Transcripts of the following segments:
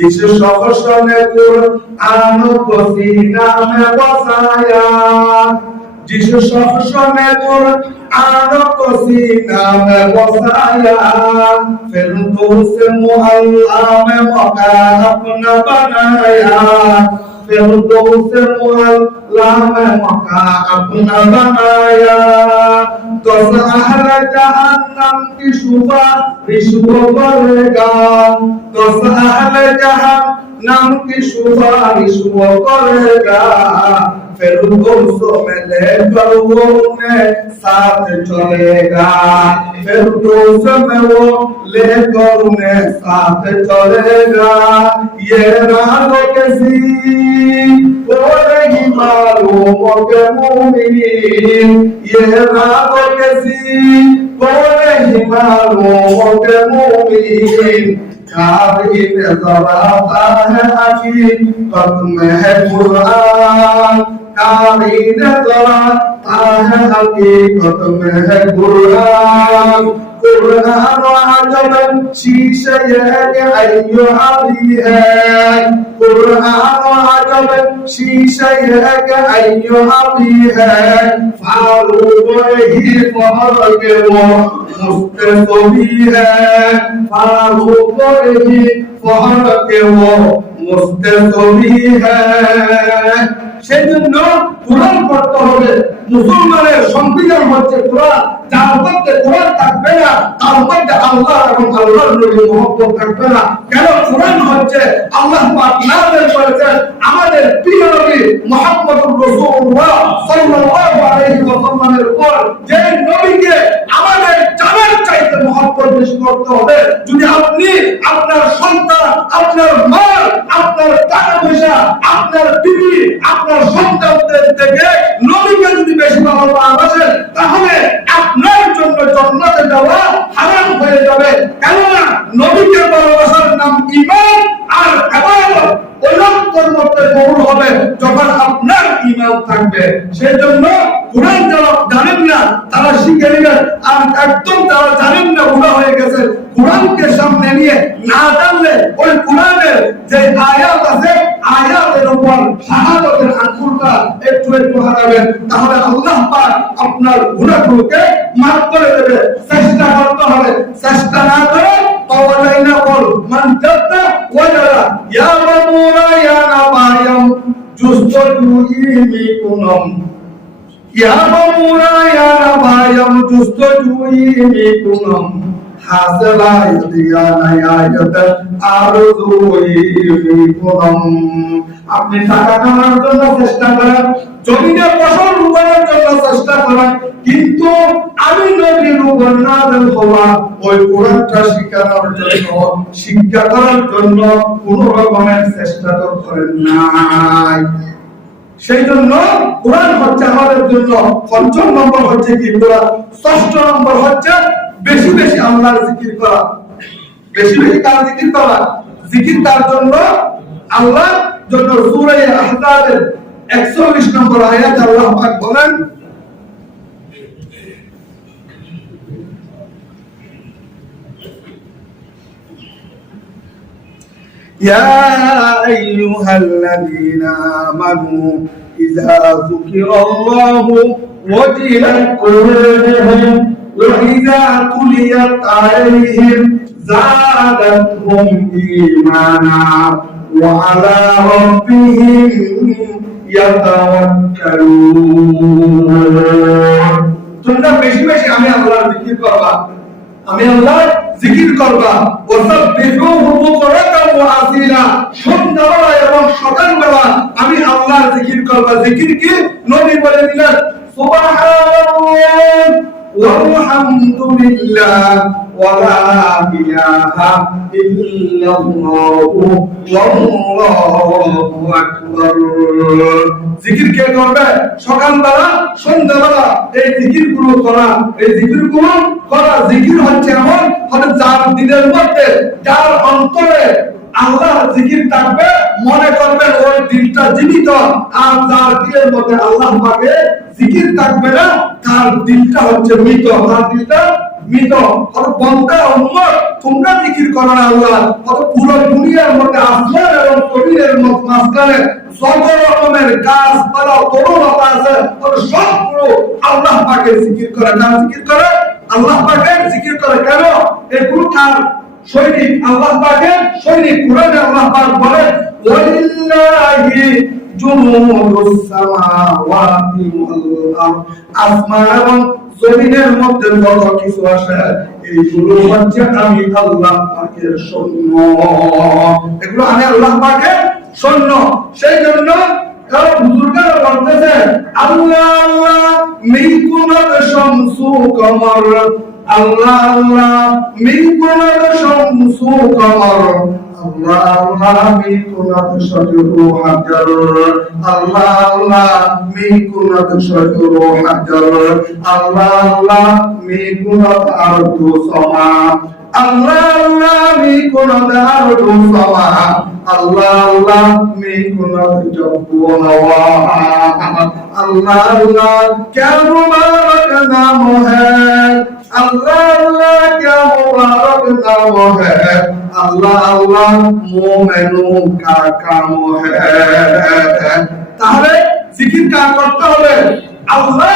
যিশু সহসনে কুরআন সিনামে বসায়া যিশু সহসনে কুরআন সিনামে বসায়া ফিরদৌস মুআল্লা में मौका अपना बनाया फिरदौस मुअल्ला में मौका अपना बनाया तो अहले जहन्नम की सुपारिश वो करेगा तो अहले जहन्नम की सुपारिश वो करेगा फिरदौस में लेकर वो उन्हें साथ चलेगा फिरदौस में वो लेकर उन्हें साथ चलेगा ये राह कैसी वो नहीं मालूम के मुमीन ये राह कैसी वो नहीं मालूम के मुमीन कारी नजर आता है हकीकत में है कुरान कारी नजर आता है हकीकत में है कुरान कुरान अजब शीशे के अय्यो अली है कुरान अजब शीशे के अय्यो अली है फारूक ही फहर के वो मुस्तफ़ी है फारूक ही फहर के वो मुस्तफ़ी है সেজন্য কোরআন পড়তে হবে মুসলমানের সংবিধান হচ্ছে কোরআন যার মধ্যে কোরআন থাকবে না তার মধ্যে আল্লাহ এবং আল্লাহর নবীর মহব্বত থাকবে না কেন কোরআন হচ্ছে আল্লাহ পাক নাযিল করেছেন আমাদের প্রিয় নবী মুহাম্মদুর রাসূলুল্লাহ সাল্লাল্লাহু আলাইহি ওয়াসাল্লামের উপর যে নবীকে আমাদের জানের চাইতে মহব্বত বেশি করতে হবে যদি আপনি আপনার সন্তান আপনার মা আপনার টাকা পয়সা আপনার বিবি আপনার সন্তানদের থেকে নবীকে যদি বেশি ভালোবাসেন তাহলে আপনার জন্য জান্নাতে যাওয়া হারাম হয়ে যাবে কেননা নবীকে ভালোবাসার নাম ঈমান আর ইবাদত ওই রকমের মধ্যে কবুল হবে যখন আপনার ঈমান থাকবে সেজন্য কোরআন যারা জানেন না তারা শিখে নেবেন আর একদম যারা জানেন না ভুলা হয়ে গেছে কোরআনকে সামনে নিয়ে না জানলে ওই কোরআনের যে আয়াত আছে আয়াতের উপর শাহাদাতের আঙ্গুলটা একটু একটু হারাবেন তাহলে আল্লাহ পাক আপনার গুনাহগুলোকে মাফ করে দেবে চেষ্টা করতে হবে চেষ্টা না করে তাওয়ালাই না বল মান জাত্তা ওয়াজারা ইয়া মামুরা ইয়া নাবায়াম জুস্তু ইমিকুনম ইয়া মামুরা ইয়া নাবায়াম জুস্তু ইমিকুনম হাসলা ইদিয়ানা আয়াত আরজুই ফিকুম আপনি টাকা কামানোর জন্য চেষ্টা করেন জমিনে ফসল উৎপাদনের জন্য চেষ্টা করেন কিন্তু আমি নবীর উপর নাযিল হওয়া ওই কোরআনটা শিখানোর জন্য শিক্ষা করার জন্য কোনো রকমের চেষ্টা তো করেন নাই সেই জন্য কোরআন হচ্ছে আমাদের জন্য পঞ্চম নম্বর হচ্ছে কি কোরআন ষষ্ঠ নম্বর হচ্ছে বেশি বেশি আল্লাহর জিকির করা বেশি বেশি কার জিকির করা জিকির তার জন্য আল্লাহর জন্য সূরা আহজাবের 41 নম্বর আয়াত আল্লাহ পাক বলেন يا أيها الذين آمنوا إذا ذكر الله وجلت قلوبهم وإذا تليت عليهم زادتهم إيمانا وعلى ربهم يتوكلون তোমরা বেশি বেশি আমি আল্লাহর জিকির করবা আমি আল্লাহর জিকির করবা ওয়াসাবিহুহু বুকরাতান ওয়া আসিলা সন্ধ্যাবেলা এবং সকালবেলা আমি আল্লাহর জিকির করবা জিকির কি নবী বলে দিলেন সুবহানাল্লাহ ওয়ালহামদুলিল্লাহ ওয়ালা ইলাহা ইল্লাল্লাহু ওয়াল্লাহু আকবার জিকির কে করবে সকালবেলা সন্ধ্যাবেলা এই জিকিরগুলো করা এই জিকিরগুলো করা জিকির হচ্ছে এমন মানে যার দিলের মধ্যে যার অন্তরে আল্লাহর জিকির থাকবে মনে করবেন ওই দিলটা জীবিত আর যার দিলের মধ্যে আল্লাহ পাকে জিকির থাকবে না তার দিলটা হচ্ছে মৃত তার দিলটা মৃত আর বান্দা উম্মত তোমরা জিকির করো না আল্লাহ আর পুরো দুনিয়ার মধ্যে আসমান মাঝখানে যত রকমের গাছপালা তরুলতা আছে সবগুলো আল্লাহ পাকের জিকির করে। কার জিকির করে? আল্লাহ পাকের জিকির করে। কেন? এগুলো কার সৈনিক? আল্লাহ পাকের সৈনিক। কোরআনে আল্লাহ পাক বলে ওয়ালিল্লাহি জুনুদুস সামাওয়াতি ওয়াল আরদ, আসমান এবং জমিনের মধ্যে যত কিছু আছে এইগুলো হচ্ছে আমি আল্লাহ পাকের সৈন্য। এগুলো আমি আল্লাহ পাকের সৈন্য। সেই জন্য বুজুর্গরা বলতেছে আল্লাহ আল্লাহ মিকুনাত শামসু কমর, আল্লাহ আল্লাহ মিকুনাত শামসু কমর, আল্লাহ আল্লাহ মিকুনাত শাজরু হাজার, আল্লাহ আল্লাহ মিকুনাত শাজরু হাজার, আল্লাহ আল্লাহ মিকুনাত আরদু সামা, আল্লাহ আল্লাহ মিকুনাত আরদু সামা, আল্লাহ আল্লাহ মিকুনাত জব্বু হাওয়া, আল্লাহ আল্লাহ क्या मुबारक नाम है, अल्लाह अल्लाह क्या मुबारक नाम है, अल्लाह अल्लाह मोमेनों का काम है। তাহলে জিকির কার করতে হবে? আল্লাহ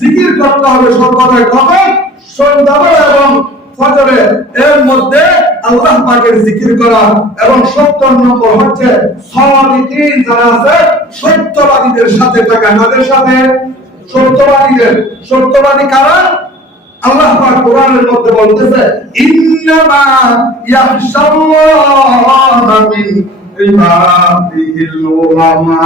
জিকির করতে হবে সর্বদা। কখন? সন্ধ্যাবেলা এবং ফজরে। এর মধ্যে আল্লাহ পাকের জিকির করা। এবং 70 নম্বর হচ্ছে সাদিকিন যারা আছে সত্যবাদীদের সাথে থাকা। কাদের সাথে? সত্যবাদীদের। সত্যবাদী কারা? আল্লাহ পাক কোরআনের মধ্যে বলতেছে ইন্নামা ইয়াখশাল্লাহা মিন ইবাদিহিল উলামা।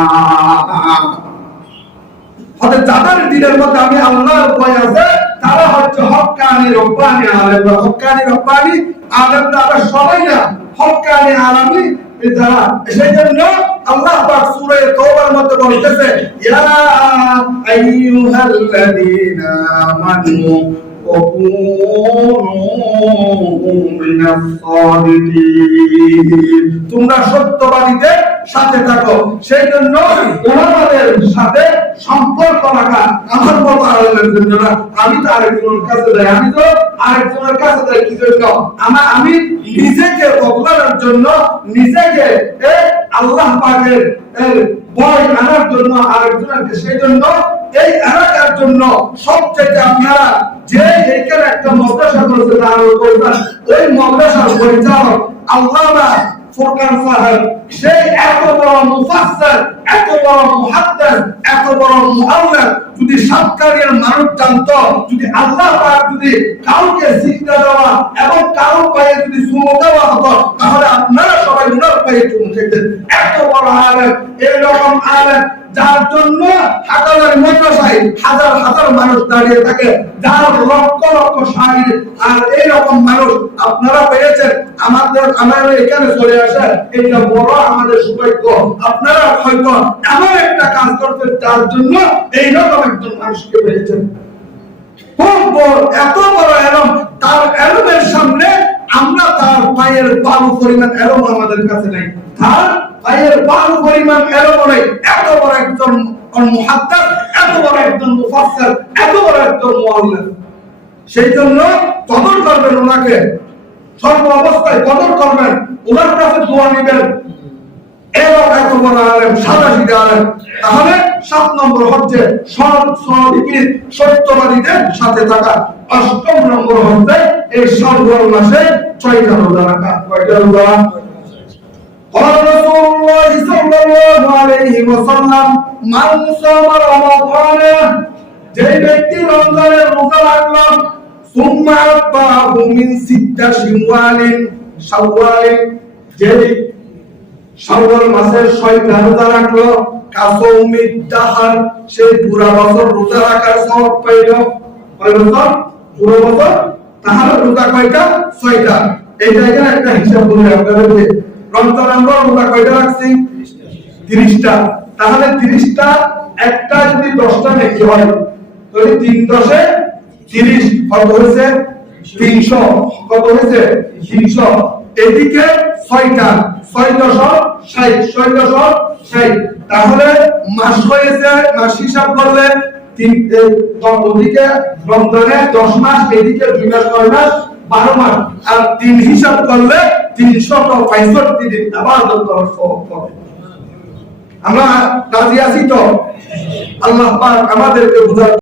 যাদের দিনের মধ্যে আমি আল্লাহর ভয় আছে তারা হচ্ছে হক্কানি রব্বানি আলেম। হক্কানি রব্বানি আলেমরা আমরা সবাই না, হক্কানি আলেমই যারা। সেই জন্য আল্লাহ পাক সূরা তাওবার মধ্যে বলতেছে ইয়া আইয়ুহাল্লাযীনা আমানু তোমরা সত্যবাদীদের সাথে থাকো। সেই জন্য ওলামাদের সাথে সম্পর্ক রাখা আমার মতো আলেমের জন্য না। আমি তো আরেকজনের কাছে যাই, আমি তো আরেকজনের কাছে যাই কি জন্য? আমি নিজেকে বদলানোর জন্য, নিজেকে আল্লাহ পাকের ভয় আনার জন্য আরেকজনকে। সেই জন্য এই এলাকার জন্য সবচেয়ে আপনারা যে এখানে একটা মাদ্রাসা করেছে দারুল কোরআন, ওই মাদ্রাসার পরিচালক আল্লামা ফুরকান সাহেব, সেই এত বড় মুফাসসির, এত বড় মুহাদ্দিস, এত বড় মুআল্লিম যদি সাতকারিয়ার মানুষ জানতো, যদি আল্লাহ পাক যদি কাউকে শিক্ষা দেওয়া এবং কারো পায়ে যদি চুমু দেওয়া হতো তাহলে আপনারা সবাই উনার পায়ে চুমু খেতেন। এত বড় আলেম, এরকম আলেম যার জন্য হাজার মাদ্রাসায় হাজার হাজার মানুষ দাঁড়িয়ে থাকে, যার লক্ষ লক্ষ শাগির্দ। আর এইরকম মানুষ আপনারা পেয়েছেন। আমাদের এখানে চলে আসে, এটা বড় আমাদের সৌভাগ্য। আপনারা হয়তো এমন একটা কাজ করতেন যার জন্য এইরকম একজন মানুষকে পেয়েছেন। খুব বড়, এত বড় এলম, তার এলমের সামনে আমরা তার পায়ের বালু পরিমাণ এলম আমাদের কাছে নেই। তার পায়ের বালু পরিমাণ এলম নেই। এত বড় একজন মুহাদ্দিস, এত বড় একজন মুফাসসির, এত বড় একজন মুআল্লিম। সেই জন্য কদর করবেন ওনাকে, সর্ব অবস্থায় কদর করবেন, ওনার কাছে দোয়া নেবেন। এত বড় আলেম, সাদাসিধা আলেম। তাহলে 7 নম্বর হচ্ছে সাদিকিন, সত্যবাদীদের সাথে থাকা। 8 নম্বর হচ্ছে এই শাওয়াল মাসে 6টা রোজা রাখা। কয়টা রোজা? قال رسول الله صلى الله عليه وسلم من صام رمضان, যে ব্যক্তি রমজানের রোজা রাখলো, ثم أتبعه من 6 شوال, যে শাওয়াল মাসের 6টা রোজা রাখলো, কাসৌমিদ দাহার, সে পুরো বছর রোজা রাখার সওয়াব পাইল। কয় বছর? পুরো বছর। তাহলে রোজা কয়টা? 6টা। এইটা এখানে একটা হিসাব বলে আপনাদের, রমজান আমরা রোজা কয়টা রাখছি? 30টা। তাহলে 30টা, একটা যদি 10টা নেকি হয় তাহলে 3 10 30, কত হয়েছে? 300। কত হয়েছে? 300। এদিকে 6টা, 6 10 60, 6 10 60। তাহলে মাস হয়েছে, মাস হিসাব করলে ওদিকে রমজানে 10 মাস, এদিকে 2 মাস 9 মাস 12 মাস। আর 3 হিসাব করলে 365 দিন ইবাদত করার সওয়াব পাবে। আমরা রাজি আছি তো? আল্লাহ পাক আমাদেরকে বুঝার